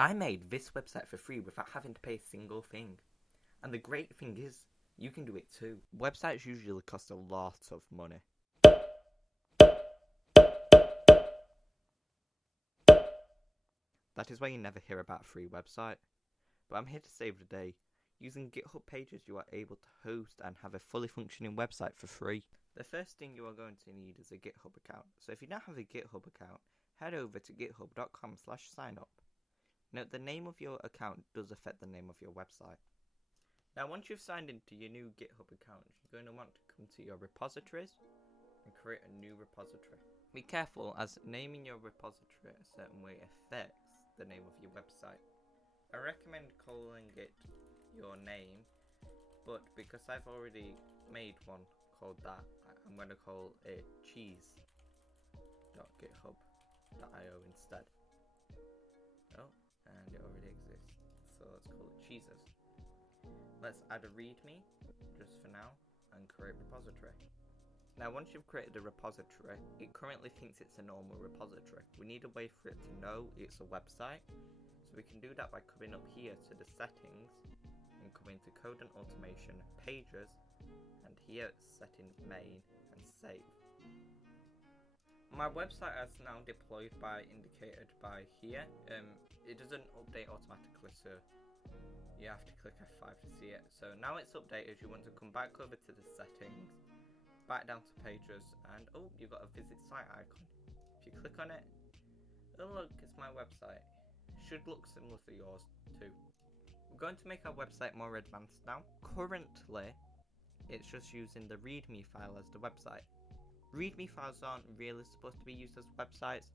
I made this website for free without having to pay a single thing. And the great thing is, you can do it too. Websites usually cost a lot of money. That is why you never hear about a free website. But I'm here to save the day. Using GitHub Pages, you are able to host and have a fully functioning website for free. The first thing you are going to need is a GitHub account. So if you don't have a GitHub account, head over to github.com/signup. Note the name of your account does affect the name of your website. Now once you've signed into your new GitHub account, you're going to want to come to your repositories and create a new repository. Be careful, as naming your repository a certain way affects the name of your website. I recommend calling it your name, but because I've already made one called that, I'm going to call it cheese.github.io instead. Oh, and it already exists, so let's call it cheeses. Let's add a readme, just for now, and create repository. Now once you've created a repository, it currently thinks it's a normal repository. We need a way for it to know it's a website, so we can do that by coming up here to the settings and coming to code and automation, pages, and here setting main and save. My website is now deployed by indicated by here. It doesn't update automatically, so you have to click F5 to see it. So now it's updated, you want to come back over to the settings, back down to pages, and oh, you've got a visit site icon. If you click on it, oh look, it's my website. Should look similar for yours too. We're going to make our website more advanced now. Currently, it's just using the README file as the website. README files aren't really supposed to be used as websites.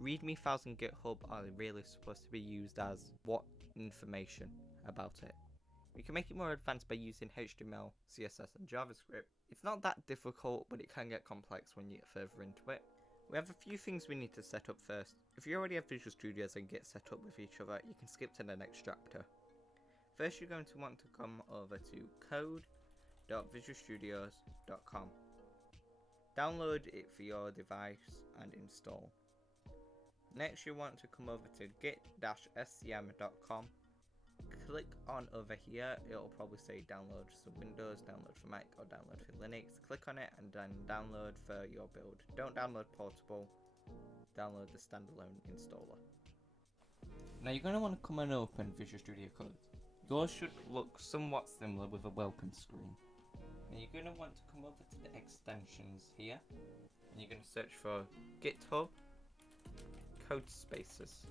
README files in GitHub are really supposed to be used as what information about it. We can make it more advanced by using HTML, CSS and JavaScript. It's not that difficult, but it can get complex when you get further into it. We have a few things we need to set up first. If you already have Visual Studios and get set up with each other, you can skip to the next chapter. First, you're going to want to come over to code.visualstudios.com. Download it for your device and install. Next, you want to come over to git-scm.com. Click on over here, it'll probably say download for Windows, download for Mac, or download for Linux. Click on it and then download for your build. Don't download portable, download the standalone installer. Now you're going to want to come and open Visual Studio Code. Yours should look somewhat similar with a welcome screen. Now you're going to want to come over to the extensions here, and you're going to search for GitHub Codespaces.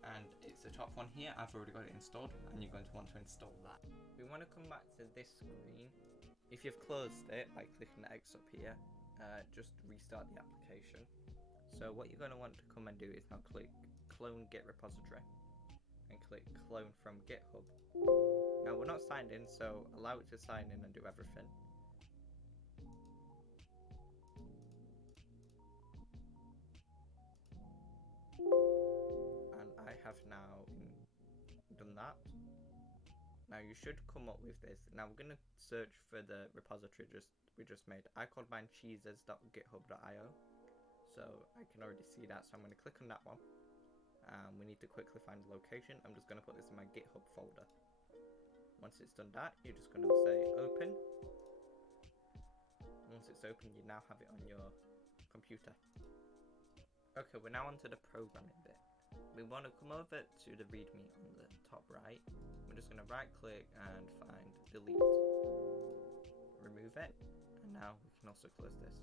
And it's the top one here. I've already got it installed, and you're going to want to install that. We want to come back to this screen. If you've closed it by clicking the X up here, just restart the application. So what you're going to want to come and do is now click clone git repository and click clone from GitHub. Now we're not signed in, so allow it to sign in and do everything. I have now done that. Now you should come up with this. Now we're going to search for the repository we just made. I called mine cheeses.github.io, so I can already see that, so I'm going to click on that one. We need to quickly find the location. I'm just going to put this in my GitHub folder. Once it's done that, you're just going to say open. Once it's open, you now have it on your computer. Okay, we're now onto the programming bit. We want to come over to the README on the top right. We're just going to right click and find delete. Remove it, and now we can also close this.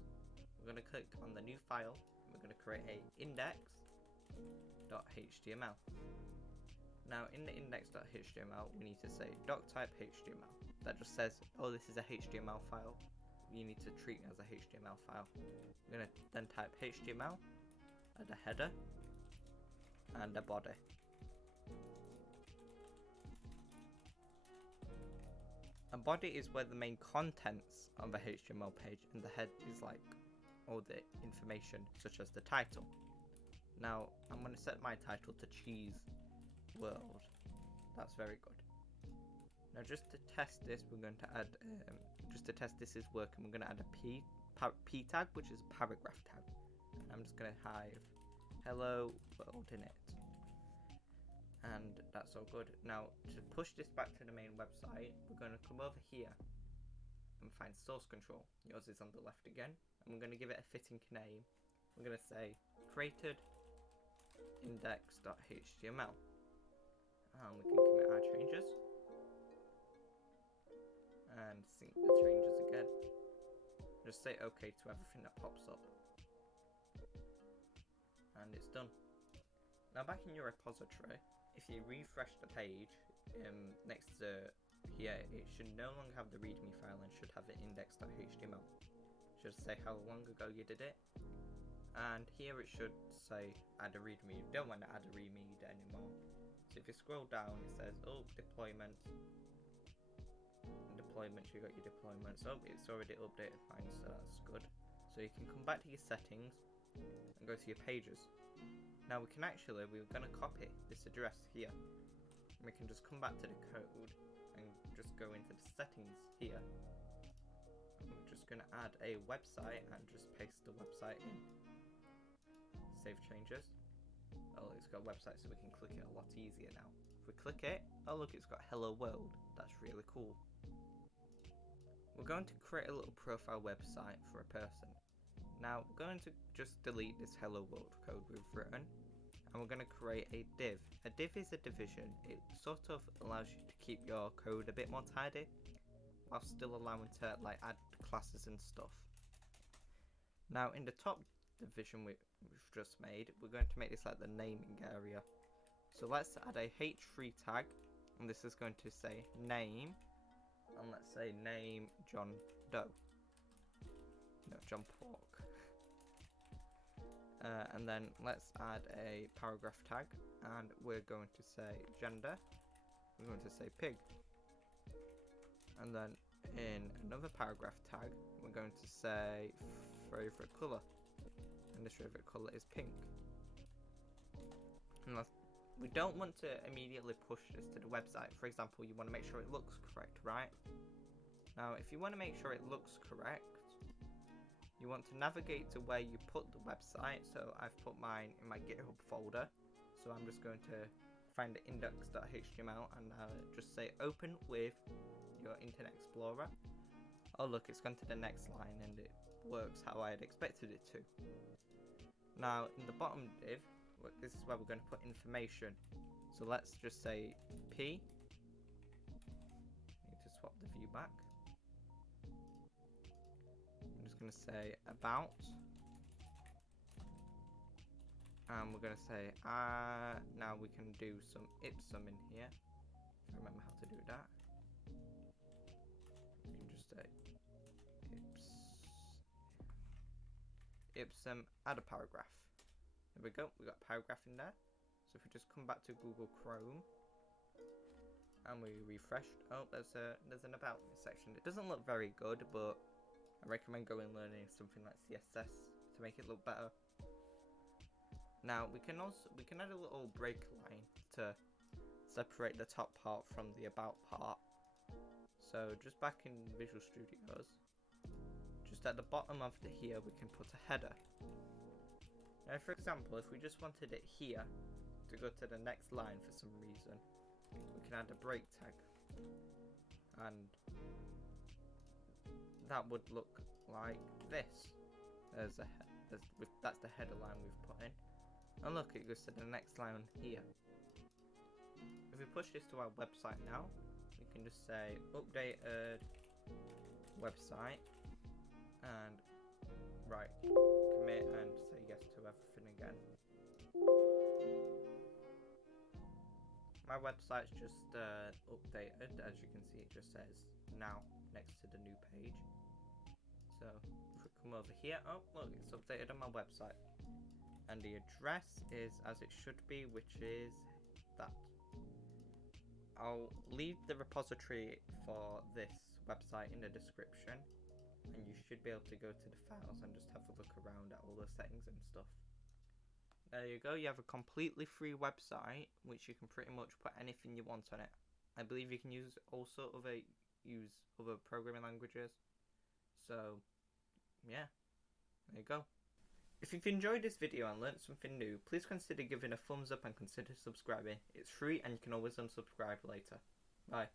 We're going to click on the new file, and we're going to create a index.html. Now in the index.html, we need to say doctype HTML. That just says, oh, this is a HTML file. You need to treat it as a HTML file. We're going to then type HTML as a header and a body. A body is where the main contents of a HTML page, and the head is like all the information such as the title. Now I'm going to set my title to Cheese World. That's very good. Now just to test this, we're going to add just to test this is working, we're going to add a p tag, which is a paragraph tag. And I'm just going to have hello world in it. And that's all good. Now, to push this back to the main website, we're going to come over here and find source control. Yours is on the left again. And we're going to give it a fitting name. We're going to say created index.html. And we can commit our changes. And sync the changes again. Just say OK to everything that pops up. And it's done. Now back in your repository, if you refresh the page, next to here, it should no longer have the readme file and should have the index.html. Should say how long ago you did it. And here it should say add a readme. You don't want to add a readme anymore. So if you scroll down, it says, oh, deployment. Deployments, you got your deployments. Oh, it's already updated fine, so that's good. So you can come back to your settings and go to your pages. Now we're going to copy this address here. And we can just come back to the code and just go into the settings here. And we're just going to add a website and just paste the website in. Save changes. Oh, it's got a website, so we can click it a lot easier now. If we click it, oh look, it's got hello world. That's really cool. We're going to create a little profile website for a person. Now we're going to just delete this hello world code we've written, and we're going to create a div. A div is a division. It sort of allows you to keep your code a bit more tidy while still allowing to like add classes and stuff. Now in the top division we've just made, we're going to make this like the naming area. So let's add a h3 tag, and this is going to say name, and let's say name John Doe. No, John Pork. And then let's add a paragraph tag, and we're going to say gender. We're going to say pig. And then in another paragraph tag, we're going to say favorite color, and this favorite color is pink. And we don't want to immediately push this to the website. For example, you want to make sure it looks correct, right? Now, if you want to make sure it looks correct, you want to navigate to where you put the website. So I've put mine in my GitHub folder. So I'm just going to find the index.html and just say open with your Internet Explorer. Oh look, it's gone to the next line and it works how I had expected it to. Now in the bottom div, this is where we're going to put information. So let's just say P. Need to swap the view back. I'm just going to say about, and we're going to say now we can do some ipsum in here, if I remember how to do that. We can just say ipsum add a paragraph. There we go, we got a paragraph in there. So if we just come back to Google Chrome and we refresh, oh, there's an about me section. It doesn't look very good, but I recommend going and learning something like CSS to make it look better. Now we can add a little break line to separate the top part from the about part. So just back in Visual Studios, just at the bottom of here we can put a header. Now for example, if we just wanted it here to go to the next line for some reason, we can add a break tag, and that would look like this. That's the header line we've put in, and look, it goes to the next line here. If we push this to our website now, we can just say updated website and right, commit and say yes to everything again. My website's just updated. As you can see, it just says now next to the new page. So if we come over here, oh look, it's updated on my website, and the address is as it should be, which is that. I'll leave the repository for this website in the description, and you should be able to go to the files and just have a look around at all the settings and stuff. There you go, you have a completely free website which you can pretty much put anything you want on it. I believe you can use other programming languages. So yeah, there you go. If you've enjoyed this video and learnt something new, please consider giving a thumbs up and consider subscribing. It's free and you can always unsubscribe later. Bye.